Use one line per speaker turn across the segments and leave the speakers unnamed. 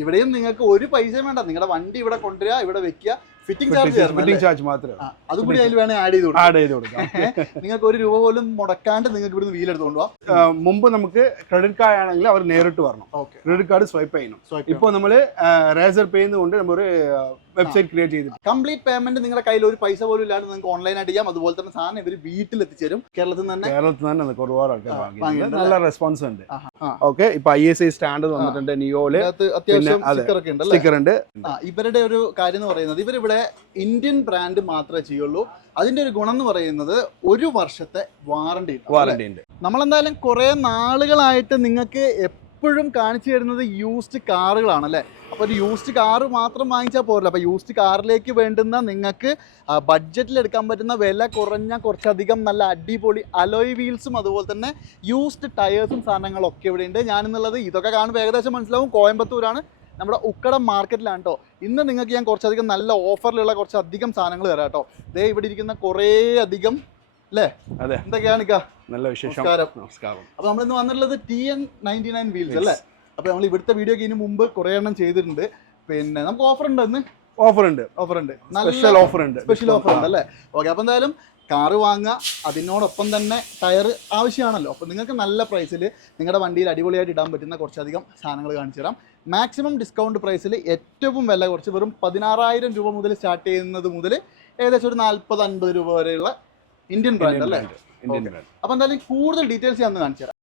ഇവിടെയും നിങ്ങൾക്ക് ഒരു പൈസയും വേണ്ട. നിങ്ങളുടെ വണ്ടി ഇവിടെ കൊണ്ടുവരിക ഇവിടെ വെക്കുക. ഫിറ്റിംഗ് ചാർജ്
ഫിറ്റിംഗ് ചാർജ് മാത്രമേ
അതും കൂടി അതിൽ വേണേ ആഡ് ചെയ്ത്
ആഡ് ചെയ്ത് കൊടുക്കാം.
നിങ്ങൾക്ക് ഒരു രൂപ പോലും മുടക്കാണ്ട് നിങ്ങൾക്ക് ഇവിടുന്ന് വീൽ എടുത്ത് കൊണ്ടുപോകാം
ആ, മുമ്പ് നമുക്ക് ക്രെഡിറ്റ് കാർഡ് ആണെങ്കിൽ അവർ നേരിട്ട് വരണം. ക്രെഡിറ്റ് കാർഡ് സ്വൈപ്പ് ചെയ്യണം. ഇപ്പോൾ നമ്മൾ റേസർ പേ കൊണ്ട് നമ്മൾ ഒരു വെബ്സൈറ്റ് ക്രിയേറ്റ് ചെയ്തിട്ട്
കംപ്ലീറ്റ് പേയ്മെന്റ് നിങ്ങളുടെ കയ്യിൽ ഒരു പൈസ പോലും ഇല്ലാണ്ട് നിങ്ങൾക്ക് ഓൺലൈനായിട്ട് ചെയ്യാം. അതുപോലെ തന്നെ സാധനം ഇവർ വീട്ടിൽ എത്തിച്ചേരും. കേരളത്തിൽ നിന്ന് തന്നെ
കേരളത്തിൽ തന്നെ ഒരുപാട് ആൾക്കാർ നല്ല റെസ്പോൺസ് ഉണ്ട്. ഓക്കെ ഇപ്പൊ ഐ എസ് ഐ സ്റ്റാൻഡേർഡ് വന്നിട്ടുണ്ട്
ഇതിനകത്ത് അത്യാവശ്യം സ്റ്റിക്കർ ഉണ്ട്. ഇവരുടെ ഒരു കാര്യം എന്ന് പറയുന്നത് ഇവരിവിടെ ഇന്ത്യൻ ബ്രാൻഡ് മാത്രമേ ചെയ്യുള്ളൂ. അതിന്റെ ഒരു ഗുണം എന്ന് പറയുന്നത് ഒരു വർഷത്തെ വാറണ്ടി
വാറണ്ടി ഉണ്ട്.
നമ്മളെന്തായാലും കുറേ നാളുകളായിട്ട് നിങ്ങൾക്ക് എപ്പോഴും കാണിച്ചു തരുന്നത് യൂസ്ഡ് കാറുകളാണ് അല്ലേ? അപ്പോൾ ഒരു യൂസ്ഡ് കാർ മാത്രം വാങ്ങിച്ചാൽ പോരല്ലോ. അപ്പോൾ യൂസ്ഡ് കാറിലേക്ക് വേണ്ടുന്ന നിങ്ങൾക്ക് ബഡ്ജറ്റിൽ എടുക്കാൻ പറ്റുന്ന വില കുറഞ്ഞ കുറച്ചധികം നല്ല അടിപൊളി അലോയ് വീൽസും അതുപോലെ തന്നെ യൂസ്ഡ് ടയേഴ്സും സാധനങ്ങളൊക്കെ ഇവിടെയുണ്ട്. ഇവിടെ ഉണ്ട് ഞാനെന്നുള്ളത് ഇതൊക്കെ കാണുമ്പോൾ ഏകദേശം മനസ്സിലാവും. കോയമ്പത്തൂരാണ്. നമ്മുടെ ഉക്കടം മാർക്കറ്റിലാണ് കേട്ടോ ഇന്ന് നിങ്ങൾക്ക് ഞാൻ കുറച്ചധികം നല്ല ഓഫറിലുള്ള കുറച്ചധികം സാധനങ്ങൾ തരാം കേട്ടോ ദേ ഇവിടെ ഇരിക്കുന്ന കുറേ അധികം അല്ലേ
അതെ.
എന്തൊക്കെയാണ്
നല്ല വിശേഷം.
നമസ്കാരം. അപ്പൊ നമ്മൾ ഇന്ന് വന്നിട്ടുള്ളത് T N ninety nine wheels അല്ലേ? അപ്പൊ നമ്മൾ ഇവിടുത്തെ വീഡിയോ ഇതിന് മുമ്പ് കുറെ എണ്ണം ചെയ്തിട്ടുണ്ട്. പിന്നെ നമുക്ക് ഓഫർ ഉണ്ട് ഇന്ന്?
ഓഫർ ഉണ്ട്.
ഓഫർ ഉണ്ട്.
സ്പെഷ്യൽ ഓഫർ ഉണ്ട്.
സ്പെഷ്യൽ ഓഫർ ഉണ്ട് അല്ലേ? ഓക്കെ അപ്പൊ എന്തായാലും കാറ് വാങ്ങുക അതിനോടൊപ്പം തന്നെ ടയർ ആവശ്യമാണല്ലോ. അപ്പോൾ നിങ്ങൾക്ക് നല്ല പ്രൈസിൽ നിങ്ങളുടെ വണ്ടിയിൽ അടിപൊളിയായിട്ട് ഇടാൻ പറ്റുന്ന കുറച്ചധികം സാധനങ്ങൾ കാണിച്ചു തരാം. മാക്സിമം ഡിസ്കൗണ്ട് പ്രൈസിൽ ഏറ്റവും വില കുറച്ച് വെറും പതിനാറായിരം രൂപ മുതൽ സ്റ്റാർട്ട് ചെയ്യുന്നത് മുതൽ ഏകദേശം ഒരു നാൽപ്പത് അൻപത് രൂപ വരെയുള്ള ഇന്ത്യൻ ബ്രാൻഡ് അല്ലേ? അപ്പോൾ എന്തായാലും കൂടുതൽ ഡീറ്റെയിൽസ് ഞാൻ കാണിച്ചു തരാം.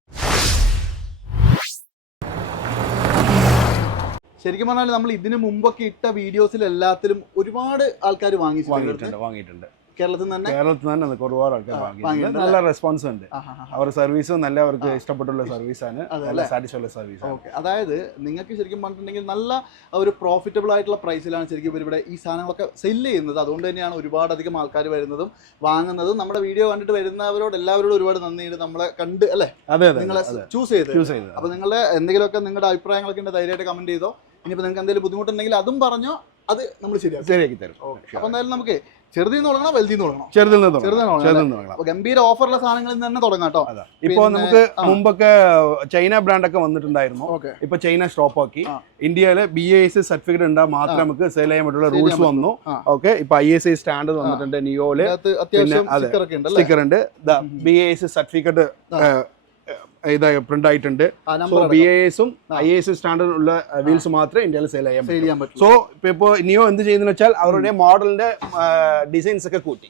ശരിക്കും പറഞ്ഞാൽ നമ്മൾ ഇതിനു മുമ്പൊക്കെ ഇട്ട വീഡിയോസിൽ എല്ലാത്തിലും ഒരുപാട് ആൾക്കാർ വാങ്ങിച്ചു
വാങ്ങിയിട്ടുണ്ട്.
കേരളത്തിൽ തന്നെ?
കേരളത്തിൽ തന്നെ അത് ഒരുപാട് ആൾക്കാർ വാങ്ങിയിട്ടുണ്ട്. നല്ല റെസ്പോൺസ് ഉണ്ട്. അവരുടെ സർവീസും നല്ല അവർക്ക് ഇഷ്ടപ്പെട്ടുള്ള സർവീസാണ് നല്ല
ഓക്കെ. അതായത് നിങ്ങൾക്ക് ശരിക്കും പറഞ്ഞിട്ടുണ്ടെങ്കിൽ നല്ല ഒരു പ്രോഫിറ്റബിൾ ആയിട്ടുള്ള പ്രൈസിലാണ് ശരിക്കും ഇവർ ഇവിടെ ഈ സാധനങ്ങളൊക്കെ സെല്ല് ചെയ്യുന്നത്. അതുകൊണ്ട് തന്നെയാണ് ഒരുപാടധികം ആൾക്കാർ വരുന്നതും വാങ്ങുന്നതും. നമ്മുടെ വീഡിയോ കണ്ടിട്ട് വരുന്നവരോട് എല്ലാവരോടും ഒരുപാട് നന്ദിയുണ്ട്. നമ്മളെ കണ്ട് അല്ലേ? നിങ്ങളെ ചൂസ് ചെയ്ത്.
ചൂസ് ചെയ്ത്.
അപ്പോൾ നിങ്ങൾ എന്തെങ്കിലുമൊക്കെ നിങ്ങളുടെ അഭിപ്രായങ്ങളൊക്കെ ഉണ്ട് ധൈര്യമായിട്ട് കമന്റ് ചെയ്തോ. ഇനിയിപ്പോൾ നിങ്ങൾക്ക് എന്തെങ്കിലും ബുദ്ധിമുട്ടുണ്ടെങ്കിൽ അതും പറഞ്ഞോ. അത് നമ്മൾ ശരിയാക്കി.
ശരിയാക്കി തരും.
അപ്പൊ എന്തായാലും നമുക്ക് ചെറുതിൽ നിന്ന് തുടങ്ങണം വലുതിൽ നിന്ന് തുടങ്ങണം?
ചെറുതിൽ നിന്ന് തുടങ്ങണം.
ചെറുതിൽ നിന്ന് തുടങ്ങണം ഗംഭീര ഓഫറുള്ള സാധനങ്ങളിൽ നിന്ന് തന്നെ തുടങ്ങാം കേട്ടോ.
ഇപ്പൊ നമുക്ക്. മുമ്പൊക്കെ ചൈന ബ്രാൻഡ് ഒക്കെ വന്നിട്ടുണ്ടായിരുന്നു. ഇപ്പൊ ചൈന സ്റ്റോപ്പ് ആക്കി. ഇന്ത്യയിലെ ബി എസ് സർട്ടിഫിക്കറ്റ് ഉണ്ടാ മാത്രം നമുക്ക് സെയിൽ ചെയ്യാൻ പറ്റുള്ള റൂൾസ് വന്നു. ഓക്കെ. ഇപ്പൊ ഐ എസ് ഐ സ്റ്റാൻഡേർഡ് വന്നിട്ടുണ്ട്
അത്യാവശ്യം
അതെ.
സ്റ്റിക്കർ ഉണ്ട്.
ബി എസ് സർട്ടിഫിക്കറ്റ് ഇത് പ്രിന്റ് ആയിട്ടുണ്ട് സോ ബി ഐ
എസും
ഐ എസ് സ്റ്റാൻഡേർഡ് ഉള്ള വീൽസ് മാത്രമേ ഇന്ത്യയിൽ സെയിൽ ചെയ്യാൻ പറ്റൂ സോ ഇപ്പൊ ഇപ്പോ നിയോ എന്ത് ചെയ്യുന്ന വെച്ചാൽ അവരുടെ മോഡലിന്റെ ഡിസൈൻസ് ഒക്കെ കൂട്ടി.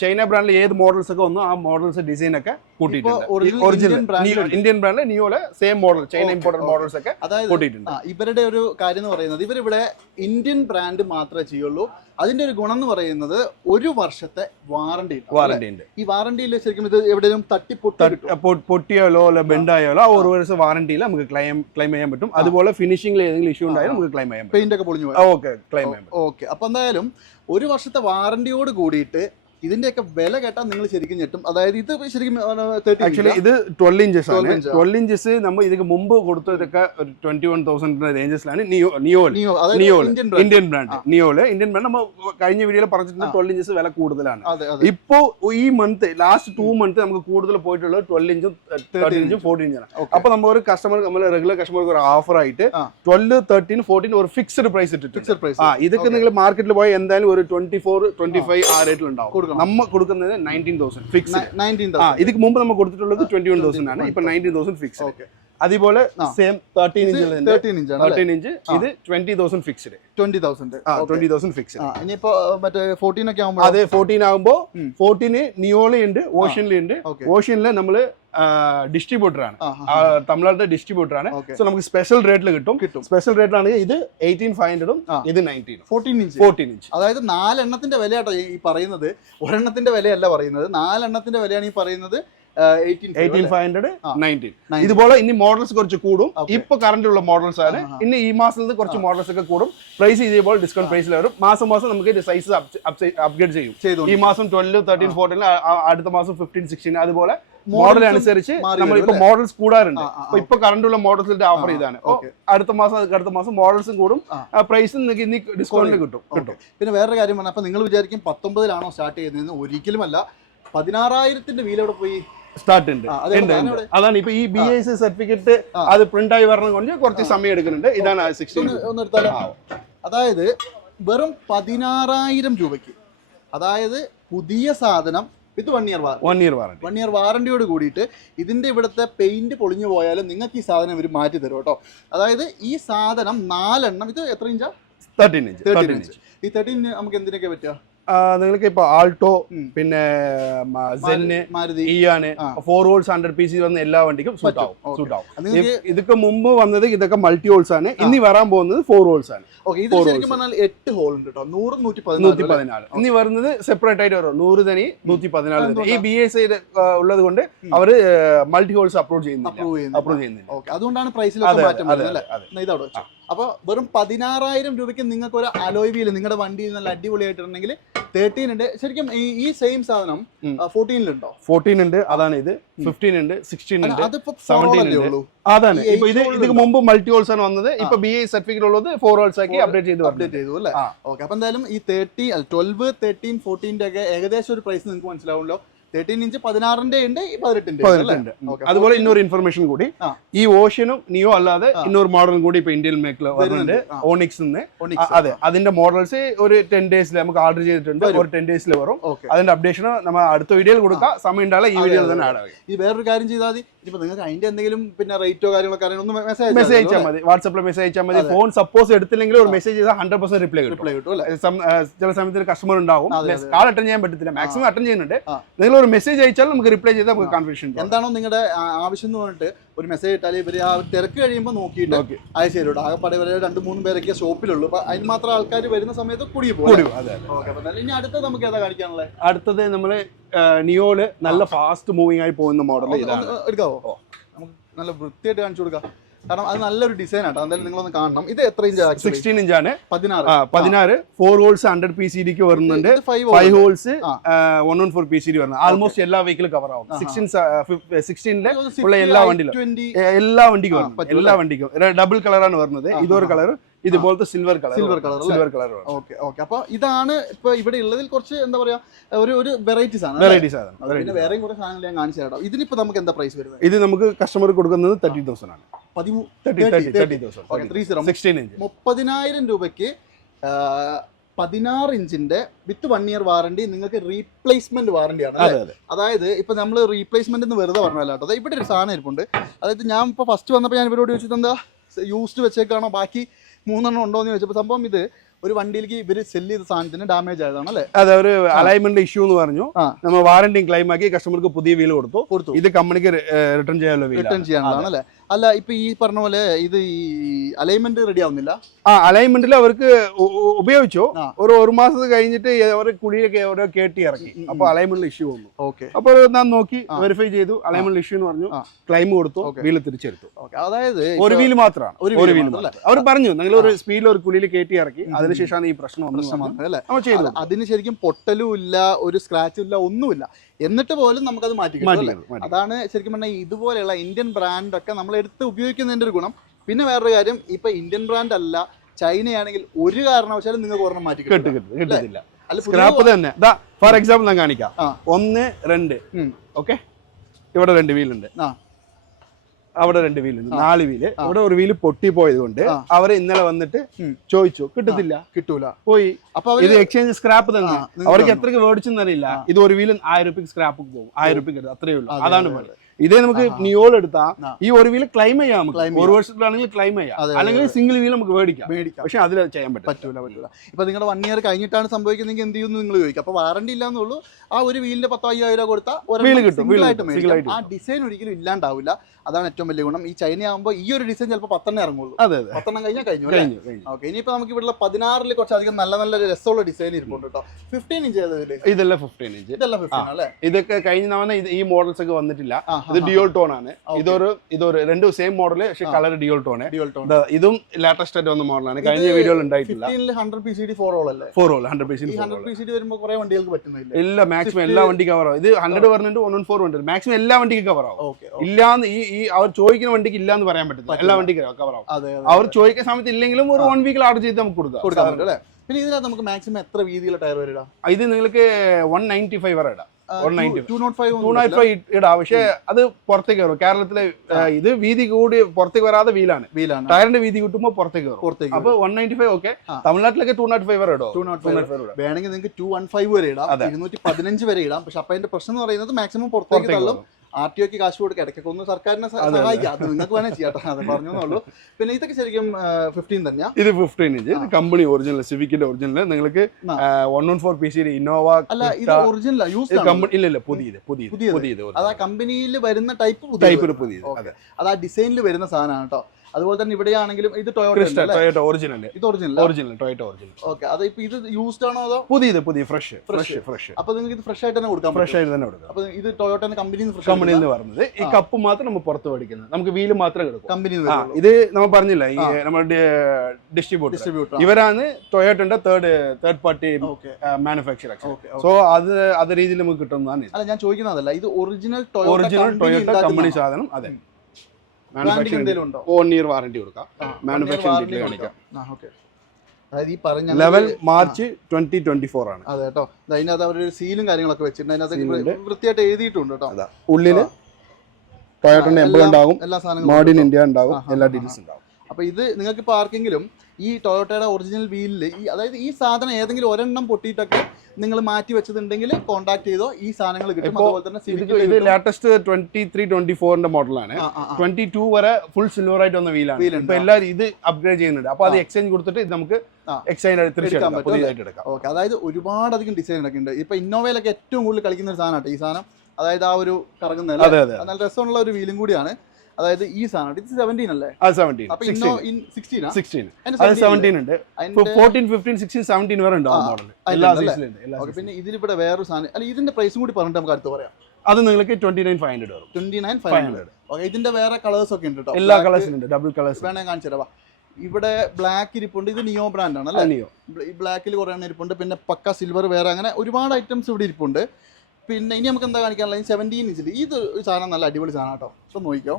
ചൈന ബ്രാൻഡിൽ ഏത് മോഡൽസ് ഒക്കെ വന്നു ആ മോഡൽസ് ഡിസൈൻ ഒക്കെ കൂട്ടിയിട്ടുണ്ട്. ഒറിജിനൽ. ഇന്ത്യൻ ബ്രാൻഡിൽ നിയോലെ same model China imported models ഒക്കെ കൂട്ടിയിട്ടുണ്ട്.
ഇവരുടെ ഒരു കാര്യം എന്ന് പറയുന്നത് ഇവരിവിടെ ഇന്ത്യൻ ബ്രാൻഡ് മാത്രമേ ചെയ്യുള്ളൂ. അതിന്റെ ഒരു ഗുണം എന്ന് പറയുന്നത് ഒരു വർഷത്തെ വാറണ്ടി
വാറണ്ടി ഉണ്ട്.
ഈ വാറണ്ടിയിൽ ശരിക്കും ഇത് എവിടെയും.
തട്ട് പൊട്ടിയാലോ അല്ല ബെൻഡായാലോ ആ. ഒരു വർഷം വാറണ്ടിയിൽ നമുക്ക് ക്ലെയിം ക്ലെയിം ചെയ്യാൻ പറ്റും. അതുപോലെ ഫിനിഷിംഗിൽ ഏതെങ്കിലും ഇഷ്യൂ ഉണ്ടായാലും നമുക്ക് ക്ലെയിം ചെയ്യാം
പെയിന്റ് ഒക്കെ പൊളിഞ്ഞു
ഓക്കെ ക്ലെയിം ചെയ്യാം
ഓക്കെ. അപ്പൊ എന്തായാലും ഒരു വർഷത്തെ വാറണ്ടിയോട് കൂടിയിട്ട് ഇതിന്റെയൊക്കെ വില കേട്ടാൽ നിങ്ങൾ ശരിക്കും ഞെട്ടും. അതായത് ഇത് ശരിക്കും
ആക്ച്വലി ഇത് ട്വൽവ് ഇഞ്ചസ്
12
ആണ്. ട്വൽവ് ഇഞ്ചസ് നമ്മൾ ഇതിന് മുമ്പ് കൊടുത്തതൊക്കെ ഒരു ട്വന്റി വൺ തൗസൻഡിന്റെ റേഞ്ചസിലാണ് നിയോ നിയോൽ
നിയോ
നിയോൽ
ഇന്ത്യൻ ബ്രാൻഡ്.
നിയോൽ ഇന്ത്യൻ ബ്രാൻഡ് നമ്മൾ കഴിഞ്ഞ വീഡിയോയിൽ പറഞ്ഞിട്ടുണ്ട്. ട്വൽവ് ഇഞ്ചസ് വില കൂടുതലാണ്. ഇപ്പോ ഈ മന്ത് ലാസ്റ്റ് ടു മന്ത് നമുക്ക് കൂടുതൽ പോയിട്ടുള്ളത് ട്വൽവ് ഇഞ്ചും തേർട്ടീൻ ഇഞ്ചും ഫോർട്ടീൻ ഇഞ്ചാണ്. അപ്പൊ നമ്മൾ ഒരു കസ്റ്റമർ നമ്മൾ റെഗുലർ കസ്റ്റമർക്ക് ഒരു ഓഫർ ആയിട്ട്. ട്വൽവ് തേർട്ടീൻ ഫോർട്ടീൻ ഒരു ഫിക്സ്ഡ് പ്രൈസ് ഇട്ടിട്ട്
ഫിക്സഡ് പ്രൈസ്
ഇതൊക്കെ നിങ്ങൾ മാർക്കറ്റിൽ പോയി എന്തായാലും ഒരു ട്വന്റി ഫോർ ട്വന്റി ഫൈവ് ആ റേറ്റിൽ ഉണ്ടാവും.
കൊടുക്കണം.
നമ്മ കൊടുക്കുന്നത് നയന്റീൻ തൗസൻഡ് ഫിക്സ്
നയന്റീൻ
ആ ഇതിക്ക് മുമ്പ് നമ്മൾ കൊടുത്തിട്ടുള്ളത് ട്വന്റി വൺ തൗസൻഡ് ആണ് ഇപ്പൊ നയന്റീൻ തൗസൻഡ് ഫിക്സ്
ഓക്കെ
അതുപോലെ. Same thirteen inch
thirteen inch
thirteen inch ഇത് twenty thousand fixed
twenty thousand
twenty thousand fixed
ഇനിയിപ്പോ മറ്റേ ഫോർട്ടീൻ ഒക്കെ ആകുമ്പോൾ
അതെ ഫോർട്ടീൻ ആകുമ്പോ. ഫോർട്ടീന് നിയോളി ഉണ്ട് ഓഷ്യനിൽ ഉണ്ട്. ഓഷ്യനിൽ നമ്മൾ ഡിസ്ട്രിബ്യൂട്ടർ ആണ്. തമിഴ്നാട്ടിലെ ഡിസ്ട്രിബ്യൂട്ടർ ആണ്. സോ നമുക്ക് സ്പെഷ്യൽ റേറ്റിൽ കിട്ടും.
കിട്ടും.
സ്പെഷ്യൽ റേറ്റിലാണെങ്കിൽ ഇത് എയ്റ്റീൻ ഫൈവ് ഹൺഡ്രഡും. ഇത് നയന്റീനും
ഫോർട്ടീൻ ഇഞ്ച്
ഫോർട്ടീൻ ഇഞ്ച്
അതായത് നാലെണ്ണത്തിന്റെ വിലയാട്ടോ ഈ പറയുന്നത്. ഒരെണ്ണത്തിന്റെ വിലയല്ല പറയുന്നത്. നാലെണ്ണത്തിന്റെ വിലയാണ് ഈ പറയുന്നത്. എയ്റ്റീൻ
എയ്റ്റീൻ ഫൈവ് ഹൺഡ്രഡ്
ആ.
നയന്റീൻ
19.
ഇതുപോലെ ഇനി മോഡൽസ് കുറച്ച് കൂടും. ഇപ്പൊ കറന്റ് ഉള്ള മോഡൽസ് ആണ്. ഇനി ഈ മാസത്തിൽ കുറച്ച് മോഡൽസ് ഒക്കെ കൂടും. പ്രൈസ് ഇതേപോലെ ഡിസ്കൗണ്ട് പ്രൈസിൽ വരും. മാസം മാസം നമുക്ക് സൈസ് അപ്ഗ്രേഡ് ചെയ്യും. ഈ മാസം ട്വൽവ് തേർട്ടീൻ ഫോർട്ടീൻ അടുത്ത മാസം ഫിഫ്റ്റീൻ സിക്സ്റ്റീൻ അതുപോലെ മോഡൽ അനുസരിച്ച് നമ്മൾ ഇപ്പൊ മോഡൽസ് കൂടാറുണ്ട്. അപ്പൊ ഇപ്പൊ കറണ്ട് ഉള്ള മോഡൽസിന്റെ ഓഫർ ഇതാണ്. അടുത്ത മാസം അടുത്ത മാസം മോഡൽസും കൂടും. പ്രൈസും നിങ്ങൾക്ക് ഇനി ഡിസ്കൗണ്ടിൽ കിട്ടും. കിട്ടും.
പിന്നെ വേറൊരു കാര്യം പറഞ്ഞാൽ അപ്പൊ നിങ്ങൾ വിചാരിക്കും പത്തൊമ്പതിലാണോ സ്റ്റാർട്ട് ചെയ്യുന്നതെന്ന്? ഒരിക്കലുമല്ല. പതിനാറായിരത്തിന്റെ വീൽ എവിടെ പോയി?
സ്റ്റാർട്ട് ഉണ്ട് അതാണ് ഇപ്പൊ ഈ ബി എസ് സർട്ടിഫിക്കറ്റ് അത് പ്രിന്റ് ആയി വരണം കൊണ്ട് കുറച്ച് സമയം എടുക്കുന്നുണ്ട്. ഇതാണ് സിക്സ്റ്റീൻ
അതായത് വെറും പതിനാറായിരം രൂപയ്ക്ക് അതായത് പുതിയ സാധനം with one year warranty
one year warranty
one year വാറണ്ടിയോട് കൂടിയിട്ട് ഇതിന്റെ ഇവിടുത്തെ പെയിന്റ് പൊളിഞ്ഞു പോയാലും നിങ്ങൾക്ക് ഈ സാധനം ഇവർ മാറ്റി തരും കേട്ടോ. അതായത് ഈ സാധനം നാലെണ്ണം ഇത് എത്ര ഇഞ്ചാ
തേർട്ടീൻ ഇഞ്ച്
തേർട്ടീൻ ഇഞ്ച് ഈ തേർട്ടീൻ നമുക്ക് എന്തിനൊക്കെ പറ്റുക?
നിങ്ങൾക്ക് ഇപ്പൊ ആൾട്ടോ പിന്നെ
Zen
ഇയാണ് four holes hundred P C വന്ന എല്ലാ വണ്ടിക്കും സൂട്ട് ആവും സൂട്ട് ആവും. ഇതൊക്കെ മുമ്പ് വന്നത് ഇതൊക്കെ മൾട്ടി ഹോൾസ് ആണ്. ഇനി വരാൻ പോകുന്നത് ഫോർ ഹോൾസ് ആണ്.
എട്ട് ഹോൾ ഉണ്ട് കേട്ടോ നൂറ് നൂറ്റി
നൂറ്റി
പതിനാല്
ഇനി വരുന്നത് സെപ്പറേറ്റ് ആയിട്ട് വരും. നൂറ് തനി നൂറ്റി പതിനാല് തനി. ഈ ബി എസ് ഉള്ളത് കൊണ്ട് അവർ മൾട്ടി ഹോൾസ്
അപ്രൂവ് ചെയ്യുന്നു
അപ്രൂവ് ചെയ്യുന്നില്ല.
അതുകൊണ്ടാണ് പ്രൈസിൽ
അതെ
മാറ്റം
അതെ
വരുന്നത് അല്ലേ
അതെ
എന്നാ ഇതവിടെ വെച്ചു അപ്പൊ വെറും പതിനാറായിരം രൂപയ്ക്ക് നിങ്ങൾക്ക് ഒരു അലോയ് വീൽ നിങ്ങളുടെ വണ്ടിയിൽ നല്ല അടിപൊളിയായിട്ടുണ്ടെങ്കിൽ തേർട്ടീൻ ഉണ്ട്. ശരിക്കും ഈ സെയിം സാധനം. ഫോർട്ടീനിലുണ്ടോ
ഫോർട്ടീൻ ഉണ്ട്? അതാണ് ഇത്. ഫിഫ്റ്റീൻ ഉണ്ട് സിക്സ്റ്റീൻ ഉണ്ട്
അല്ലേ
ഉണ്ട്. അതാണ്. ഇപ്പൊ ഇത് ഇതിന് മുമ്പ് മൾട്ടി ഹോൾസ് ആണ് വന്നത്. ഇപ്പൊ ബി ഐ സർട്ടിഫിക്കറ്റ് ഉള്ളത് ഫോർ ഹോൾസ് ആക്കി അപ്ഡേറ്റ് ചെയ്തു
അപ്ഡേറ്റ് ചെയ്തു അല്ലേ. ഓക്കെ അപ്പൊ എന്തായാലും ഈ തേർട്ടി ട്വൽവ് തേർട്ടീൻ ഫോർട്ടീന്റെ ഒക്കെ ഏകദേശം ഒരു പ്രൈസ് നിങ്ങൾക്ക് മനസ്സിലാവുമല്ലോ. തേർട്ടീൻ ഇഞ്ച് പതിനാറിന്റെ ഉണ്ട് ഈ പതിനെട്ടിന്റെ?
പതിനെട്ടുണ്ട് അതുപോലെ ഇന്നൊരു ഇൻഫർമേഷൻ കൂടി. ഈ ഓഷ്യനും നിയോ അല്ലാതെ ഇന്നൊരു മോഡലും കൂടി ഇപ്പൊ ഇന്ത്യയിൽ മേക്കിൽ വരുന്നുണ്ട്. ഓണിക്സ് അതെ. അതിന്റെ മോഡൽസ് ഒരു ടെൻ ഡേയ്സിൽ നമുക്ക് ഓർഡർ ചെയ്തിട്ടുണ്ട്. ഒരു ടെൻ ഡേയ്സിൽ വരും. അതിന്റെ അപ്ഡേഷൻ നമ്മൾ അടുത്ത വീഡിയോയിൽ കൊടുക്കാം. സമയം ഉണ്ടാവില്ല ഈ വീഡിയോയിൽ തന്നെ ആഡ്
ഈ വേറൊരു കാര്യം ചെയ്താൽ മതി. ഇപ്പൊ നിങ്ങൾക്ക് അതിന്റെ എന്തെങ്കിലും പിന്നെ റേറ്റോ കാര്യങ്ങളൊക്കെ അറിയണം ഒന്ന് മെസ്സേജ്
മെസ്സേജ് അയച്ചാൽ മതി വാട്സാപ്പിൽ മെസ്സേജ് അയച്ചാൽ മതി. ഫോൺ സപ്പോസ് എടുത്തില്ലെങ്കിൽ ഒരു മെസ്സേജ് ചെയ്താൽ ഹൺഡ്രഡ് പെർസെന്റ് റിപ്ലൈ കിട്ടും.
റിപ്ലൈ കിട്ടും
ചില സമയത്ത് കസ്റ്റമർ ഉണ്ടാവും. കാൾ അറ്റൻഡ് ചെയ്യാൻ പറ്റത്തില്ല. മാക്സിമം അറ്റൻഡ് ചെയ്യുന്നുണ്ട്. നിങ്ങൾ ഒരു മെസ്സേജ് അയച്ചാൽ നമുക്ക് റിപ്ലൈ ചെയ്താൽ നമുക്ക് കൺഫ്യൂഷൻ
എന്താണോ നിങ്ങളുടെ ആവശ്യം എന്ന് പറഞ്ഞിട്ട് ഒരു മെസ്സേജ് ഇട്ടാൽ ഇവർ ആ തിരക്ക് കഴിയുമ്പോൾ നോക്കിയിട്ട്. അയച്ചു തരും ആകെപ്പാടെ വരെ രണ്ട് മൂന്ന് പേരൊക്കെ ഷോപ്പിലുള്ളൂ അപ്പൊ അതിന് മാത്രം ആൾക്കാർ വരുന്ന സമയത്ത്
കുടി
പോകും. ഇനി അടുത്ത നമുക്ക് ഏതാ കാണിക്കാനുള്ളത്
അടുത്തത് നമ്മൾ നിയോൽ നല്ല ഫാസ്റ്റ് മൂവിങ് ആയി പോകുന്ന മോഡൽ ഇതാണ്.
എടുക്കാവോ? നമുക്ക് നല്ല വൃത്തിയായിട്ട് കാണിച്ചു കൊടുക്കാം. കാരണം അത് നല്ലൊരു ഡിസൈൻ ആട്ടോ. എന്തായാലും നിങ്ങളൊന്ന് കാണണം. ഇത് എത്ര ഇഞ്ച്
സിക്സ്റ്റീൻ ഇഞ്ചാണ്
പതിനാറ്.
ആ, പതിനാറ്. Four holes hundred P C ഡിക്ക് വരുന്നുണ്ട്. Five. Holes one one four P C D വരുന്നത്. ആൾമോസ്റ്റ് എല്ലാ വെഹിക്കിളും കവർ ആവും. സിക്സ്റ്റീൻ സിക്സ്റ്റീനിലെ ഉള്ള എല്ലാ വണ്ടിയിലും. എല്ലാ വണ്ടിക്കും എല്ലാ വണ്ടിക്കും. ഡബിൾ കളറാണ് വരുന്നത്. ഇതൊരു കളർ ഇതുപോലത്തെ silver colour
silver colour
silver colour
okay okay അപ്പൊ ഇതാണ് ഇപ്പൊ ഇവിടെ ഉള്ളതിൽ കുറച്ച് എന്താ പറയാ ഒരു ഒരു വെറൈറ്റീസ് ആണ്?
വെറൈറ്റീസ് ആണ്.
പിന്നെ വേറെയും കുറെ സാധനങ്ങൾ ഞാൻ കാണിച്ചു തരാം ഇതിനിപ്പോ നമുക്ക് എന്താ പ്രൈസ് വരുന്നത്?
ഇത് നമുക്ക് കസ്റ്റമർ കൊടുക്കുന്നത് തേർട്ടി തൗസൻഡ് ആണ്.
മുപ്പതിനായിരം രൂപയ്ക്ക് പതിനാറ് ഇഞ്ചിന്റെ വിത്ത് വൺ ഇയർ വാറണ്ടി നിങ്ങൾക്ക് റീപ്ലേസ്മെന്റ് വാറണ്ടിയാണ് അതായത് ഇപ്പൊ നമ്മൾ റീപ്ലേസ്മെന്റ് എന്ന് വെറുതെ പറഞ്ഞല്ലോ കേട്ടോ. ഇവിടെ ഒരു സാധനം ഇരിപ്പുണ്ട്. അതായത് ഞാൻ ഇപ്പൊ ഫസ്റ്റ് വന്നപ്പോൾ ഞാൻ ഇവരോട് ചോദിച്ചത് എന്താ യൂസ്ഡ് വെച്ചേക്കാണോ? ബാക്കി മൂന്നെണ്ണം ഉണ്ടോ? എന്ന് ചോദിച്ചപ്പോൾ സംഭവം ഇത് ഒരു വണ്ടിയിലേക്ക് ഇവർ സെല്ല് ചെയ്ത സാധനത്തിന് ഡാമേജ് ആയതാണ് അല്ലേ?
അതെ ഒരു അലൈൻമെന്റ് ഇഷ്യൂ എന്ന് പറഞ്ഞു. നമ്മൾ വാറണ്ടി ക്ലെയിം ആക്കി കസ്റ്റമർക്ക് പുതിയ വീൽ കൊടുത്തു.
കൊടുത്തു.
ഇത് കമ്പനിക്ക് റിട്ടേൺ ചെയ്യാനുള്ള
റിട്ടേൺ ചെയ്യാനുള്ളതാണ് അല്ലേ? അല്ല ഇപ്പൊ ഈ പറഞ്ഞ പോലെ ഇത് ഈ അലൈൻമെന്റ് റെഡി ആവുന്നില്ല.
ആ അലൈൻമെന്റിൽ അവർക്ക് ഉപയോഗിച്ചു. ഒരു ഒരു മാസം കഴിഞ്ഞിട്ട് അവർ കുടിയൊക്കെ ഓരോ കേട്ടി ഇറക്കി. അപ്പൊ അലൈൻമെന്റിൽ ഇഷ്യൂ വന്നു.
ഓക്കെ.
അപ്പോൾ ഞാൻ നോക്കി വെരിഫൈ ചെയ്തു. അലൈൻമെന്റ് ഇഷ്യൂ എന്ന് പറഞ്ഞു. ക്ലൈം കൊടുത്തു. വീൽ തിരിച്ചെടുത്തു.
അതായത്
ഒരു വീൽ മാത്രമാണ്.
ഒരു
വീൽ അവർ പറഞ്ഞു നിങ്ങൾ ഒരു സ്പീഡിൽ ഒരു കുഴിയിൽ കയറ്റി ഇറക്കി. അതിനുശേഷമാണ് ഈ പ്രശ്നം ചെയ്തു
അതിന് ശരിക്കും പൊട്ടലും ഇല്ല ഒരു സ്ക്രാച്ചും ഇല്ല ഒന്നുമില്ല. എന്നിട്ട് പോലും നമുക്കത് മാറ്റി? അതാണ് ശരിക്കും പറഞ്ഞാൽ ഇതുപോലെയുള്ള ഇന്ത്യൻ ബ്രാൻഡൊക്കെ നമ്മൾ എടുത്ത് ഉപയോഗിക്കുന്നതിന്റെ ഒരു ഗുണം. പിന്നെ വേറൊരു കാര്യം ഇപ്പൊ ഇന്ത്യൻ ബ്രാൻഡ് അല്ല ചൈനയാണെങ്കിൽ ഒരു കാരണവശാലും നിങ്ങൾക്ക് ഒരെണ്ണം മാറ്റി കിട്ടില്ല.
സ്ക്രാപ്പ് തന്നെ. ഫോർ എക്സാമ്പിൾ ഞാൻ കാണിക്കാം. ഒന്ന് രണ്ട്. ഓക്കെ ഇവിടെ രണ്ട് വീലുണ്ട്. അവിടെ രണ്ട് വീൽ നാല് വീൽ. അവിടെ ഒരു വീൽ പൊട്ടി പോയത് കൊണ്ട്. അവർ ഇന്നലെ വന്നിട്ട്. ചോദിച്ചു കിട്ടത്തില്ല?
കിട്ടൂല.
പോയി.
അപ്പൊ
ഇത് എക്സ്ചേഞ്ച് സ്ക്രാപ്പ് തന്നെ. അവർക്ക്. എത്രക്ക് മേടിച്ചെന്നറിയില്ല ഇത് ഒരു വീൽ ആയിരം റുപ്യക്ക് സ്ക്രാപ്പ് പോകും. ആയിരം റുപ്യക്ക് അത്രേ ഉള്ളൂ.
അതെ,
അതാണ്
അതെ,
പണി. ഇതേ നമുക്ക് നിയോൾ എടുത്താ ഈ ഒരു വീൽ ക്ലൈം ചെയ്യാം നമുക്ക്. ഒരു വർഷത്തിലാണെങ്കിൽ ക്ലൈം ചെയ്യാം. അല്ലെങ്കിൽ സിംഗിൾ വീൽ നമുക്ക് മേടിക്കാം.
മേടിക്കാം.
പക്ഷെ അതിൽ ചെയ്യാൻ പറ്റും
പറ്റൂല പറ്റൂല. ഇപ്പൊ നിങ്ങളുടെ വൺ ഇയർ കഴിഞ്ഞിട്ടാണ് സംഭവിക്കുന്നതെങ്കിൽ എന്ത് ചെയ്യുന്നു നിങ്ങൾ ചോദിക്കും അപ്പൊ വാറണ്ടി ഇല്ലാന്നുള്ളൂ. ആ ഒരു വീലിന്റെ പത്തോ അയ്യായിരം രൂപ കൊടുത്താൽ
ഒരു കിട്ടും,
സിംഗിൾ ആയിട്ട് മേടിക്കാം. ആ ഡിസൈൻ ഒരിക്കലും ഇല്ലാണ്ടാവില്ല. അതാണ് ഏറ്റവും വലിയ ഗുണം. ഈ ചൈന ആകുമ്പോൾ ഈ ഒരു ഡിസൈൻ ചിലപ്പോൾ പത്തെണ്ണം ഇറങ്ങുള്ളൂ. പത്തെണ്ണം കഴിഞ്ഞാൽ കഴിഞ്ഞു ഓക്കെ ഇനിയിപ്പോ നമുക്ക് ഇവിടെ പതിനാറിൽ കുറച്ചധികം നല്ല നല്ല രസമുള്ള ഡിസൈൻ ഇരിപ്പുണ്ട് കേട്ടോ. ഫിഫ്റ്റീൻ ഇഞ്ച്
ഇതെല്ലാം ഫിഫ്റ്റീൻ ഇഞ്ച്
ഇതല്ല ഫിഫ്റ്റീൻ അല്ലേ
ഇതൊക്കെ കഴിഞ്ഞ തവണ ഈ മോഡൽസ് ഒക്കെ വന്നിട്ടില്ല. ഇത് ഡിയോൾ ടോൺ ആണ്. ഇതൊരു ഇതൊരു രണ്ടും സെയിം മോഡൽ പക്ഷെ കളർ ഡിയോൾ ടോൺ ഇതും ലാറ്റസ്റ്റ് ആയിട്ട് വന്ന മോഡലാണ് കഴിഞ്ഞ വീഡിയോയിൽ ഉണ്ടായിട്ടില്ല.
ഫിഫ്റ്റീനിൽ hundred P C D for all അല്ലേ?
ഫോർ ഓൾ ഹൺഡ്രഡ്
ഈ
percent
hundred P C D വരുമ്പോൾ കുറെ വണ്ടികൾക്ക് പറ്റുന്നില്ല
ഇല്ല മാക്സിമം എല്ലാ വണ്ടിക്കും കവർ ആവും. ഇത് ഹൺഡ്രഡ് പറഞ്ഞിട്ട് വൺ വൺ ഫോർ ഉണ്ട് മാക്സിമം എല്ലാ വണ്ടിക്കും കവർ ആവും. ഇല്ലാന്ന് ഈ ഈ അവർ ചോദിക്കുന്ന വണ്ടിക്ക് ഇല്ലാന്ന് പറയാൻ പറ്റില്ല എല്ലാ വണ്ടിക്കും കവർ ആവും. അവർ ചോദിക്കുന്ന സമയത്ത് ഇല്ലെങ്കിലും ഒരു വൺ വീക്കിൽ ഓർഡർ ചെയ്ത് നമുക്ക് കൊടുക്കാം.
കൊടുക്കാൻ പറ്റും അല്ലേ? പിന്നെ ഇതിനകത്ത് നമുക്ക് മാക്സിമം എത്ര വീതിയിലെ ടയർ വരിക
ഇത് നിങ്ങൾക്ക് വൺ നയന്റി ഫൈവ് വരെ ഇടാം. ഇടാം പക്ഷേ അത് പുറത്തേക്ക് കയറും കേരളത്തിലെ ഇത് വീതി കൂടി പുറത്തേക്ക് വരാതെ വീലാണ്.
വീലാണ്.
ടയറിന്റെ വീതി കിട്ടുമ്പോൾ പുറത്തേക്ക് കയറും
പുറത്തേക്ക്
അപ്പൊ വൺ നയന്റി ഫൈവ് ഓക്കെ. തമിഴ്നാട്ടിലൊക്കെ ടു നോട്ട് ഫൈവ് വരെ ഇടോ
ടു നോട്ട് ഫൈവ് വേണമെങ്കിൽ നിങ്ങൾക്ക് ടു വൺ ഫൈവ് വരെ ഇടാം. ഇരുന്നൂറ്റി പതിനഞ്ച് വരെ ഇടാം. പക്ഷെ അപ്പൊ അതിന്റെ പ്രശ്നം എന്ന് പറയുന്നത് മാക്സിമം പുറത്തേക്ക് തള്ളും. ആർ ടി ഒക്ക് കാശ് കൊടുക്കുക ഇടയ്ക്കൊക്കെ ഒന്ന് സർക്കാരിനെ. സഹായിക്കാം. അത് നിങ്ങൾക്ക് വേണേ ചെയ്യാട്ടോ അത് പറഞ്ഞോളൂ പിന്നെ ഇതൊക്കെ ശരിക്കും ഫിഫ്റ്റീൻ തന്നെയാ.
ഇത് ഫിഫ്റ്റീൻ ഇഞ്ച്. ഇത് കമ്പനി ഒറിജിനൽ സിവിക്കിന്റെ ഒറിജിനൽ നിങ്ങൾക്ക്. One one four P C Innova
അല്ല ഇത് ഒറിജിനൽ യൂസ്
ഇല്ല ഇല്ല പുതിയത് പുതിയത്
പുതിയത്. അത് ആ കമ്പനിയിൽ വരുന്ന ടൈപ്പ്
ടൈപ്പ് പുതിയത്.
അതാ
അതെ.
അത് ആ ഡിസൈനിൽ വരുന്ന സാധനമാണ് കേട്ടോ. അതുപോലെ തന്നെ ഇവിടെയാണെങ്കിലും ഇത് ടൊയോട്ട
ഒറിജിനൽ
ഇത് original
original Toyota original
okay അത് ഇപ്പൊ ഇത് യൂസ്ഡ് ആണോ അതോ
പുതിയത് പുതിയ ഫ്രഷ്. ഫ്രഷ് ഫ്രഷ്
അപ്പൊ നിങ്ങൾക്ക് ഇത് ഫ്രഷ് ആയിട്ട് തന്നെ കൊടുക്കാം
ഫ്രഷ് ആയിട്ട് തന്നെ കൊടുക്കാം.
അപ്പൊ ഇത് ടൊയോട്ട കമ്പനിയിൽ നിന്ന്
കമ്പനിയിൽ നിന്ന് പറഞ്ഞത്. ഈ. കപ്പ് മാത്രം നമ്മൾ പുറത്ത് മേടിക്കുന്നത് നമുക്ക് വീൽ മാത്രം കിടക്കും
കമ്പനി
ഇത് നമ്മൾ പറഞ്ഞില്ല ഈ. നമ്മുടെ ഡിസ്ട്രിബ്യൂട്ടർ
ഡിസ്ട്രിബ്യൂട്ടർ
ഇവരാണ് ടൊയോട്ടന്റെ third third party manufacture so അത് അത് രീതിയിൽ നമുക്ക് കിട്ടുന്നതാണ്
അല്ല ഞാൻ ചോദിക്കുന്നതല്ല ഇത് ഒറിജിനൽ
ഒറിജിനൽ ടൊയോട്ട കമ്പനി സാധനം അതെ
ബ്രാൻഡിങ്
മാനുഫാക്ചറിംഗ്
എന്തെങ്കിലും ഉണ്ടോ
വൺ ഇയർ വാറണ്ടി കൊടുക്കാം. Manufacturing detail കാണിക്കാം.
അതായത് ഈ പറഞ്ഞ
level March twenty twenty four ആണ്.
അതെ കേട്ടോ. അതിനകത്ത് അവരൊരു സീലും കാര്യങ്ങളൊക്കെ വെച്ചിട്ടുണ്ട്. അതിനകത്ത് വൃത്തിയായിട്ട് എഴുതിയിട്ടുണ്ട് കേട്ടോ.
ഉള്ളിൽ ടൊയോട്ടന്റെ എംബിൾ
ഉണ്ടാകും.
ഉണ്ടാവും മോഡ് ഇൻ ഇന്ത്യ ഉണ്ടാവും
ആ,
എല്ലാ ഡീറ്റെയിൽസ് ഉണ്ടാവും
അപ്പൊ ഇത് നിങ്ങൾക്ക് ഇപ്പൊ ആർക്കെങ്കിലും ഈ ടൊയോട്ടയുടെ ഒറിജിനൽ വീലിൽ ഈ അതായത് ഈ സാധനം ഏതെങ്കിലും ഒരെണ്ണം പൊട്ടിയിട്ടൊക്കെ നിങ്ങൾ മാറ്റി വെച്ചതുണ്ടെങ്കിൽ കോൺടാക്ട് ചെയ്തോ ഈ സാധനങ്ങൾ കിട്ടും. അതുപോലെ തന്നെ
ഇത് ലേറ്റസ്റ്റ് ട്വന്റി ത്രീ ട്വന്റി ഫോറിന്റെ മോഡലാണ്. ട്വന്റി ടു വരെ ഫുൾ സിൽവർ ആയിട്ട് വന്ന വീലാണ്. ഇപ്പൊ എല്ലാവരും ഇത് അപ്ഗ്രേഡ് ചെയ്യുന്നുണ്ട്. അപ്പൊ അത് എക്സ്ചേഞ്ച് കൊടുത്തിട്ട് ഇത് നമുക്ക്
ഓക്കെ അതായത് ഒരുപാടധികം ഡിസൈൻ ഒക്കെ ഉണ്ട്. ഇപ്പൊ ഇന്നോവയിലൊക്കെ ഏറ്റവും കൂടുതൽ കളിക്കുന്ന ഒരു സാധനമാണ്. ഈ സാധനം അതായത് ആ ഒരു കറങ്ങുന്ന നല്ല രസമുള്ള ഒരു വീലും കൂടിയാണ്. അതായത് ഈ സാധനം ഇത് സെവന്റീൻ അല്ലേ?
അത്
സെവന്റീൻ
സിക്സ്റ്റീൻ അത് സെവന്റീൻ ഉണ്ട്. ഫോർട്ടീൻ ഫിഫ്റ്റീൻ സിക്സ്റ്റീൻ സെവന്റീൻ വരെ ഉണ്ടാവും മോഡൽ എല്ലാ സീസണിലും.
പിന്നെ ഇതിലിവിടെ വേറൊരു സാധനം അല്ല ഇതിന്റെ പ്രൈസും കൂടി പറഞ്ഞിട്ട് നമുക്ക് അടുത്ത് പറയാം.
അത് നിങ്ങൾക്ക് ട്വന്റി നയൻ ഫൈവ് ഹൺഡ്രഡ് വരും
twenty nine five hundred okay ഇതിന്റെ വേറെ കളേഴ്സ് ഒക്കെ ഉണ്ട് കേട്ടോ
എല്ലാ
കളേഴ്സും
കളേഴ്സിലും ഉണ്ട് ഡബിൾ കളേഴ്സ്
വേണേ കാണിച്ചു തരാം. ഇവിടെ ബ്ലാക്ക് ഇരിപ്പുണ്ട് ഇത് നിയോ ബ്രാൻഡ് ആണ് അല്ലേ?
നിയോ
ഈ ബ്ലാക്കിൽ കുറെ എണ്ണം ഇരിപ്പുണ്ട് പിന്നെ പക്ക സിൽവർ വേറെ അങ്ങനെ ഒരുപാട് ഐറ്റംസ് ഇവിടെ ഇരിപ്പുണ്ട്. പിന്നെ ഇനി നമുക്ക് എന്താ കാണിക്കാനുള്ള സെവന്റീൻ ഇഞ്ചിൽ ഇത് സാധനം നല്ല അടിപൊളി സാധനം കേട്ടോ ഇപ്പം നോക്കിക്കോ.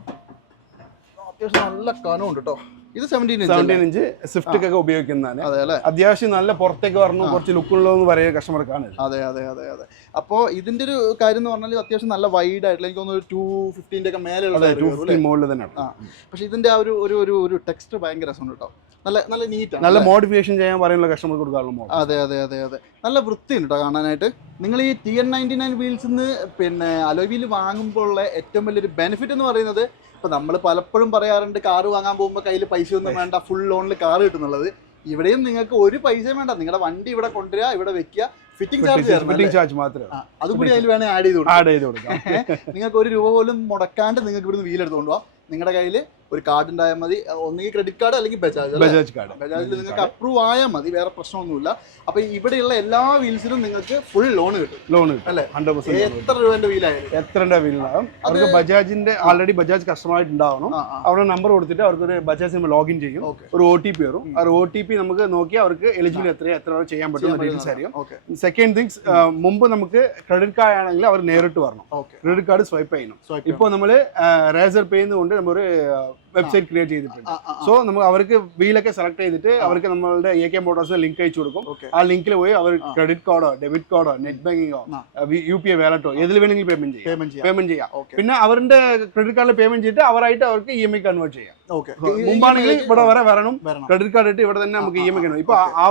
അത്യാവശ്യം നല്ല കനമുണ്ട് കേട്ടോ ഇത് seventeen inch
seventeen inch Swift ഒക്കെ ഉപയോഗിക്കുന്നതാണ്.
അതെ അല്ലേ?
അത്യാവശ്യം നല്ല പുറത്തേക്ക് വരണം. കുറച്ച് ലുക്കുള്ളതെന്ന് പറയുന്ന കസ്റ്റമർക്കാണ്.
അതെ അതെ അതെ അതെ. അപ്പോൾ ഇതിന്റെ ഒരു കാര്യം എന്ന് പറഞ്ഞാൽ അത്യാവശ്യം നല്ല വൈഡ് ആയിട്ടുള്ള എനിക്ക് തോന്നുന്നു ഒരു ടു ഫിഫ്റ്റീന്റെ ഒക്കെ മേലെയുള്ള
ടു
ഫിഫ്റ്റീൻ
ഫിഫ്റ്റി മുകളിൽ തന്നെ ഉണ്ട്.
ആ. പക്ഷെ ഇതിന്റെ ആ ഒരു ഒരു ഒരു ഒരു ടെക്സ്റ്റ് ഭയങ്കര രസമുണ്ട് കേട്ടോ നല്ല നല്ല നീറ്റ്
നല്ല മോഡിഫിക്കേഷൻ ചെയ്യാൻ പറയാനുള്ള കസ്റ്റമർ കൊടുക്കാനുള്ള മോഡൽ
അതെ അതെ അതെ അതെ. നല്ല വൃത്തിയുണ്ട് കേട്ടോ കാണാനായിട്ട്. നിങ്ങൾ ഈ ടി എൻ നയന്റി നയൻ വീൽസിൽ നിന്ന് പിന്നെ അലോയ് വീൽ വാങ്ങുമ്പോൾ ഉള്ള ഏറ്റവും വലിയൊരു ബെനിഫിറ്റ് എന്ന് പറയുന്നത് ഇപ്പൊ നമ്മൾ പലപ്പോഴും പറയാറുണ്ട് കാറ് വാങ്ങാൻ പോകുമ്പോൾ കയ്യിൽ പൈസ. ഒന്നും വേണ്ട ഫുൾ ലോണിൽ കാർ കിട്ടുന്നുള്ളത്. ഇവിടെയും നിങ്ങൾക്ക് ഒരു പൈസയും വേണ്ട. നിങ്ങളുടെ വണ്ടി ഇവിടെ കൊണ്ടുവരിക ഇവിടെ വെക്കുക ഫിറ്റിംഗ് ചാർജ്
ഫിറ്റിംഗ് ചാർജ് മാത്രമേ
അതും കൂടി അതിൽ വേണേൽ ആഡ് ചെയ്ത് കൊടുക്കാം.
ആഡ് ചെയ്ത് കൊടുക്കാം.
നിങ്ങൾക്ക് ഒരു രൂപ പോലും മുടക്കാണ്ട് നിങ്ങൾക്ക് ഇവിടുന്ന് വീലെടുത്തുകൊണ്ട് പോവാം നിങ്ങളുടെ കയ്യിൽ ഒരു കാർഡ് ഉണ്ടായാൽ മതി. ഒന്നുകിൽ ക്രെഡിറ്റ് കാർഡ് അല്ലെങ്കിൽ ബജാജ്
ബജാജ് കാർഡ്
ബജാജിൽ നിങ്ങൾക്ക് അപ്രൂവ് ആയാൽ മതി. വേറെ പ്രശ്നമൊന്നുമില്ല. അപ്പൊ ഇവിടെയുള്ള എല്ലാ വീൽസിനും നിങ്ങൾക്ക് ഫുൾ ലോൺ കിട്ടും.
ലോൺ കിട്ടും.
അല്ലേ?
ഹൺഡ്രഡ് പെർസെന്റ്
എത്ര രൂപന്റെ വീലായാലും
എത്ര വീലുണ്ടാകും അവർക്ക് ബജാജിന്റെ ആൾറെഡി ബജാജ് കസ്റ്റമർ ആയിട്ട് ഉണ്ടാവണം. അവരുടെ നമ്പർ കൊടുത്തിട്ട് അവർക്ക് ഒരു ബജാജ് നമ്മൾ ലോഗിൻ ചെയ്യും ഒരു ഒ ടി പി വരും. ആ ഒ ടി പി നമുക്ക് നോക്കി അവർക്ക് എലിജിബിൾ എത്ര എത്ര രൂപ ചെയ്യാൻ പറ്റും ഡീറ്റെയിൽസ് അറിയാം സെക്കൻഡ് തിങ്സ് മുമ്പ് നമുക്ക് ക്രെഡിറ്റ് കാർഡ് ആണെങ്കിൽ അവർ നേരിട്ട് വരണം. ക്രെഡിറ്റ് കാർഡ് സ്വൈപ്പ് ചെയ്യണം.
ഇപ്പൊ
ഇപ്പോൾ നമ്മൾ റേസർ പേ കൊണ്ട് നമ്മൾ വെബ്സൈറ്റ് ക്രിയേറ്റ് ചെയ്തിട്ടുണ്ട്. സോ നമുക്ക് അവർക്ക് വീലൊക്കെ സെലക്ട് ചെയ്തിട്ട് അവർക്ക് നമ്മളുടെ എ കെ മോട്ടോഴ്സിന് ലിങ്ക് അയച്ചു കൊടുക്കും. ആ ലിങ്കിൽ പോയി അവർ ക്രെഡിറ്റ് കാർഡോ ഡെബിറ്റ് കാർഡോ നെറ്റ് ബാങ്കിങ്ങോ. യു പി ഐ വാലറ്റോ ഏതിൽ വേണമെങ്കിലും പേയ്മെന്റ് ചെയ്യാം.
പേയ്മെന്റ് ചെയ്യാം.
പിന്നെ അവരുടെ ക്രെഡിറ്റ് കാർഡിൽ പേയ്മെന്റ് ചെയ്തിട്ട് അവരായിട്ട് അവർക്ക് ഇ എം ഐ കൺവേർട്ട് ചെയ്യാം. മുമ്പാണെങ്കിൽ ഇവിടെ വരെ വരണം. ക്രെഡിറ്റ് കാർഡ് ഇട്ട് ഇവിടെ തന്നെ നമുക്ക് ഇ എം ഐ കൺവേർട്ട് ഇപ്പൊ ആ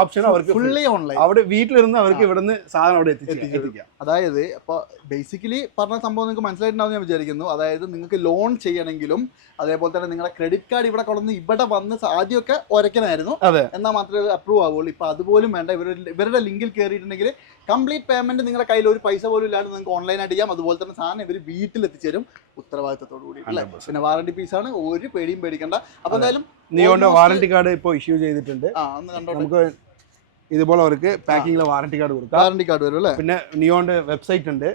ഓപ്ഷൻ അവർക്ക്.
ഫുള്ളി ഓൺലൈൻ
അവിടെ വീട്ടിലിരുന്ന് അവർക്ക് ഇവിടുന്ന് സാധനം അവിടെ എത്തിക്കാം.
അതായത് അപ്പോൾ ബേസിക്കലി പറഞ്ഞ സംഭവം നിങ്ങൾക്ക് മനസ്സിലായിട്ടുണ്ടാവും ഞാൻ വിചാരിക്കുന്നു. അതായത് നിങ്ങൾക്ക് ലോൺ ചെയ്യണമെങ്കിലും അതേപോലെ തന്നെ നിങ്ങളുടെ ക്രെഡിറ്റ് കാർഡ് ഇവിടെ കൊണ്ടുവന്ന് ഇവിടെ വന്ന് ആദ്യമൊക്കെ ഒരക്കണമായിരുന്നു
അതെ.
എന്നാൽ മാത്രമേ അപ്രൂവ് ആവുള്ളൂ. ഇപ്പൊ അതുപോലും വേണ്ട. ഇവരുടെ ഇവരുടെ ലിങ്കിൽ കയറിയിട്ടുണ്ടെങ്കിൽ കംപ്ലീറ്റ് പേയ്മെന്റ് നിങ്ങളുടെ കയ്യിൽ ഒരു പൈസ പോലും ഇല്ലാണ്ട് നിങ്ങൾക്ക് ഓൺലൈനായിട്ട് ചെയ്യാം. അതുപോലെ തന്നെ സാധനം ഇവർ വീട്ടിൽ എത്തിച്ചേരും ഉത്തരവാദിത്തത്തോടു കൂടി അല്ലേ? പിന്നെ വാറണ്ടി പീസാണ് ഒരു പേടിയും പേടിക്കണ്ട. അപ്പൊ എന്തായാലും
നിയോന്റെ വാറണ്ടി കാർഡ് ഇപ്പോൾ ഇഷ്യൂ ചെയ്തിട്ടുണ്ട്.
ആ ഒന്ന് കണ്ടോ
നമുക്ക് ഇതുപോലെ അവർക്ക് പാക്കിംഗിലെ വാറണ്ടി കാർഡ് കൊടുക്കാം.
വാറണ്ടി കാർഡ് വരും അല്ലേ?
പിന്നെ നിയോന്റെ വെബ്സൈറ്റ് ഉണ്ട്.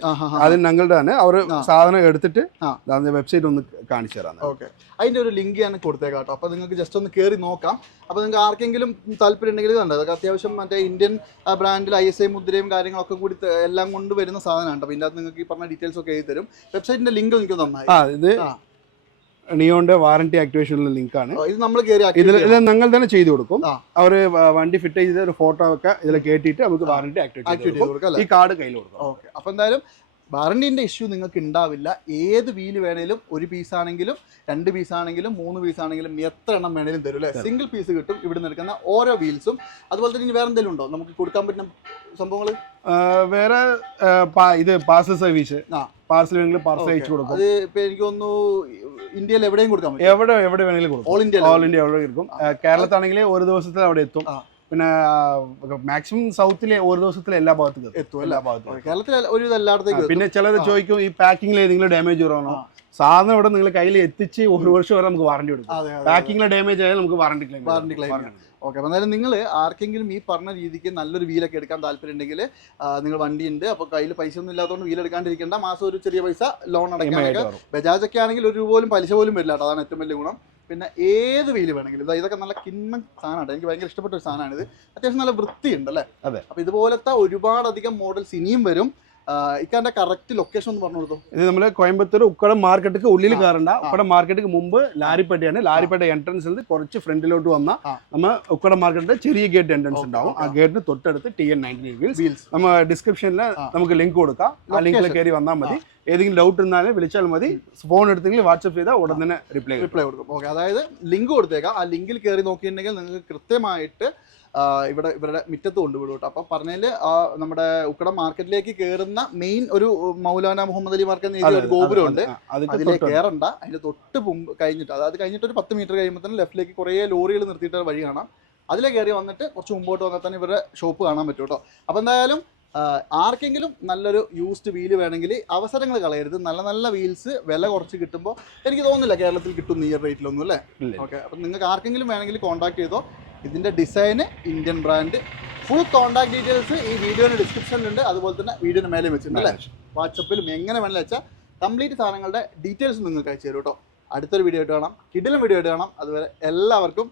അത് ഞങ്ങളുടെ തന്നെ അവർ സാധനം എടുത്തിട്ട്. വെബ്സൈറ്റ് ഒന്ന് കാണിച്ചു തരാം.
ഓക്കെ അതിന്റെ ഒരു ലിങ്ക് ഞാൻ കൊടുത്തേക്കാം കേട്ടോ. അപ്പോൾ നിങ്ങൾക്ക് ജസ്റ്റ് ഒന്ന് കയറി നോക്കാം. അപ്പോൾ നിങ്ങൾക്ക് ആർക്കെങ്കിലും താല്പര്യം ഉണ്ടെങ്കിൽ കണ്ടോ? അതൊക്കെ അത്യാവശ്യം മറ്റേ ഇന്ത്യൻ ബ്രാൻഡിൽ ഐ എസ് ഐ മുദ്രയും കാര്യങ്ങളൊക്കെ കൂടി എല്ലാം കൊണ്ട് വരുന്ന സാധനമാണ് അപ്പോൾ ഇതിനകത്ത് നിങ്ങൾക്ക് ഈ പറഞ്ഞ ഡീറ്റെയിൽസ് ഒക്കെ എഴുതി തരും. വെബ്സൈറ്റിന്റെ ലിങ്ക് നിങ്ങൾക്ക് നന്നായി
ആ ഇത്. നിയോന്റെ വാറന്റി ആക്ടിവേഷനുള്ള ലിങ്കാണ്
ഇത് നമ്മൾ
ഇതിൽ ഇത് ഞങ്ങൾ തന്നെ ചെയ്തു കൊടുക്കും. അവർ വണ്ടി ഫിറ്റ് ചെയ്ത് ഒരു ഫോട്ടോ ഒക്കെ ഇതിൽ കേട്ടിട്ട് നമുക്ക് വാറന്റി ആക്ടിവേറ്റ്
കൊടുക്കാം.
ഈ കാർഡ് കയ്യിൽ കൊടുക്കും.
ഓക്കെ അപ്പോൾ എന്തായാലും വാറണ്ടിന്റെ ഇഷ്യൂ നിങ്ങൾക്ക് ഉണ്ടാവില്ല ഏത് വീൽ വേണേലും ഒരു പീസ് ആണെങ്കിലും രണ്ട് പീസ് ആണെങ്കിലും മൂന്ന് പീസ് ആണെങ്കിലും എത്ര എണ്ണം വേണേലും തരും അല്ലേ? സിംഗിൾ പീസ് കിട്ടും ഇവിടെ നിൽക്കുന്ന ഓരോ വീൽസും അതുപോലെ തന്നെ വേറെ എന്തെങ്കിലും ഉണ്ടോ? നമുക്ക് കൊടുക്കാൻ പറ്റുന്ന സംഭവങ്ങൾ
വേറെ ഇത് പാർസൽ സർവീസ്
ആ.
പാർസൽ വേണമെങ്കിൽ പാർസൽ അയച്ചു കൊടുക്കും.
അത് ഇപ്പൊ എനിക്ക് തോന്നുന്നു ഇന്ത്യയിൽ എവിടെയും കൊടുക്കാൻ പറ്റും.
എവിടെ എവിടെ വേണമെങ്കിലും കൊടുക്കും.
ഓൾ ഇന്ത്യ
ഓൾ ഇന്ത്യ എവിടെ എടുക്കും കേരളത്താണെങ്കിൽ ഒരു ദിവസത്തിൽ അവിടെ എത്തും. പിന്നെ മാക്സിമം സൗത്തിലെ ഒരു ദിവസത്തിൽ എല്ലാ ഭാഗത്തും എത്തും എല്ലാ ഭാഗത്തും.
കേരളത്തിൽ ഒരു എല്ലായിടത്തേക്കും
പിന്നെ ചിലർ ചോദിക്കും ഈ പാക്കിങ്ങിൽ ഏതെങ്കിലും ഡാമേജ് വരണോ. സാധനം ഇവിടെ നിങ്ങൾ കയ്യിൽ എത്തിച്ച് ഒരു വർഷം വരെ നമുക്ക് വാറണ്ടി കൊടുക്കും. പാക്കിങ്ങിലെ ഡാമേജ് ആയാലും നമുക്ക് warranty claim
warranty claim okay അപ്പോൾ എന്തായാലും നിങ്ങൾ ആർക്കെങ്കിലും ഈ പറഞ്ഞ രീതിക്ക് നല്ലൊരു വീലൊക്കെ എടുക്കാൻ താല്പര്യം ഉണ്ടെങ്കിൽ നിങ്ങൾ വണ്ടി ഉണ്ട് അപ്പോൾ കയ്യിൽ പൈസ ഒന്നും ഇല്ലാത്തതുകൊണ്ട് വീൽ എടുക്കാണ്ടിരിക്കേണ്ട മാസം ഒരു ചെറിയ പൈസ ലോൺ അടയ്ക്കാനൊക്കെ ബജാജ് ഒക്കെ ആണെങ്കിൽ ഒരു രൂപ പോലും പലിശ പോലും വരില്ല കേട്ടോ. അതാണ് ഏറ്റവും വലിയ ഗുണം. പിന്നെ ഏത് വീൽ വേണമെങ്കിലും ഇതാ ഇതൊക്കെ നല്ല കിണ്ണം സാധനമാണ് എനിക്ക് ഭയങ്കര ഇഷ്ടപ്പെട്ട ഒരു സാധനമാണ് ഇത് അത്യാവശ്യം നല്ല വൃത്തിയുണ്ട് അല്ലേ?
അതെ.
അപ്പോൾ ഇതുപോലത്തെ ഒരുപാടധികം മോഡൽസ് ഇനിയും വരും. ഇക്കാന്റെ കറക്റ്റ് ലൊക്കേഷൻ ഒന്ന് പറഞ്ഞു കൊടുത്തു.
ഇത് നമ്മൾ കോയമ്പത്തൂർ ഉക്കടം മാർക്കറ്റ് ഉള്ളിൽ കയറണ്ട ഉക്കടം മാർക്കറ്റിക്ക് മുമ്പ് ലാരിപ്പേട്ടയാണ്. ലാരിപ്പേട്ട എൻട്രൻസിൽ നിന്ന് കുറച്ച് ഫ്രണ്ടിലോട്ട് വന്ന നമ്മൾ ഉക്കടം മാർക്കറ്റിന്റെ ചെറിയ ഗേറ്റ് എൻട്രൻസ് ഉണ്ടാവും. ആ ഗേറ്റിന് തൊട്ടടുത്ത് ടി എൻ നയന്റി വീൽസ് നമ്മൾ ഡിസ്ക്രിപ്ഷനിൽ നമുക്ക് ലിങ്ക് കൊടുക്കാം. ആ ലിങ്കിൽ കയറി വന്നാൽ മതി. ഏതെങ്കിലും ഡൗട്ട് ഇരുന്നാലും വിളിച്ചാൽ മതി. ഫോൺ എടുത്തെങ്കിൽ വാട്സപ്പ് ചെയ്താൽ ഉടൻ തന്നെ റിപ്ലൈ
റിപ്ലൈ കൊടുക്കും. ഓക്കെ അതായത് ലിങ്ക് കൊടുത്തേക്കാം. ആ ലിങ്കിൽ കയറി നോക്കിയിട്ടുണ്ടെങ്കിൽ നിങ്ങൾക്ക് കൃത്യമായിട്ട് ഇവിടെ ഇവരുടെ മുറ്റത്ത് കൊണ്ടുവിടും കേട്ടോ. അപ്പൊ പറഞ്ഞതിൽ നമ്മുടെ ഉക്കട മാർക്കറ്റിലേക്ക് കയറുന്ന മെയിൻ ഒരു മൗലാന മുഹമ്മദ് അലി മാർക്കറ്റ് എന്ന് ഉണ്ട്. ഒരു ഗോപുരമുണ്ട് അതിലേക്ക് കയറണ്ട അതിന്റെ തൊട്ട് കഴിഞ്ഞിട്ട് അതായത് കഴിഞ്ഞിട്ട് ഒരു പത്ത് മീറ്റർ കഴിയുമ്പോൾ തന്നെ ലെഫ്റ്റിലേക്ക് കുറേ ലോറികൾ നിർത്തിയിട്ട് വഴി കാണാം. അതിലെ കയറി വന്നിട്ട് കുറച്ച് മുമ്പോട്ട് വന്നാൽ തന്നെ ഇവരുടെ ഷോപ്പ് കാണാൻ പറ്റും കേട്ടോ. അപ്പോൾ എന്തായാലും ആർക്കെങ്കിലും നല്ലൊരു യൂസ്ഡ് വീൽ വേണമെങ്കിൽ അവസരങ്ങൾ കളയരുത്. നല്ല നല്ല വീൽസ് വില കുറച്ച് കിട്ടുമ്പോൾ എനിക്ക് തോന്നുന്നില്ല കേരളത്തിൽ കിട്ടും ഈ റേറ്റിലൊന്നും അല്ലേ. ഓക്കെ അപ്പം നിങ്ങൾക്ക് ആർക്കെങ്കിലും വേണമെങ്കിൽ കോൺടാക്ട് ചെയ്തോ. ഇതിന്റെ ഡിസൈന് Indian brand. Full contact details ഈ വീഡിയോയുടെ ഡിസ്ക്രിപ്ഷനിലുണ്ട്. അതുപോലെ തന്നെ വീഡിയോയുടെ മേലെ വെച്ചിട്ടുണ്ട് അല്ലേ? വാട്സപ്പിലും എങ്ങനെ വേണമെങ്കിലും വെച്ചാൽ കംപ്ലീറ്റ് സാധനങ്ങളുടെ ഡീറ്റെയിൽസ് നിങ്ങൾക്ക് അയച്ചു തരും കേട്ടോ. അടുത്തൊരു വീഡിയോ ആയിട്ട് കാണാം. കിഡിലും വീഡിയോ ആയിട്ട് കാണാം. അതുവരെ എല്ലാവർക്കും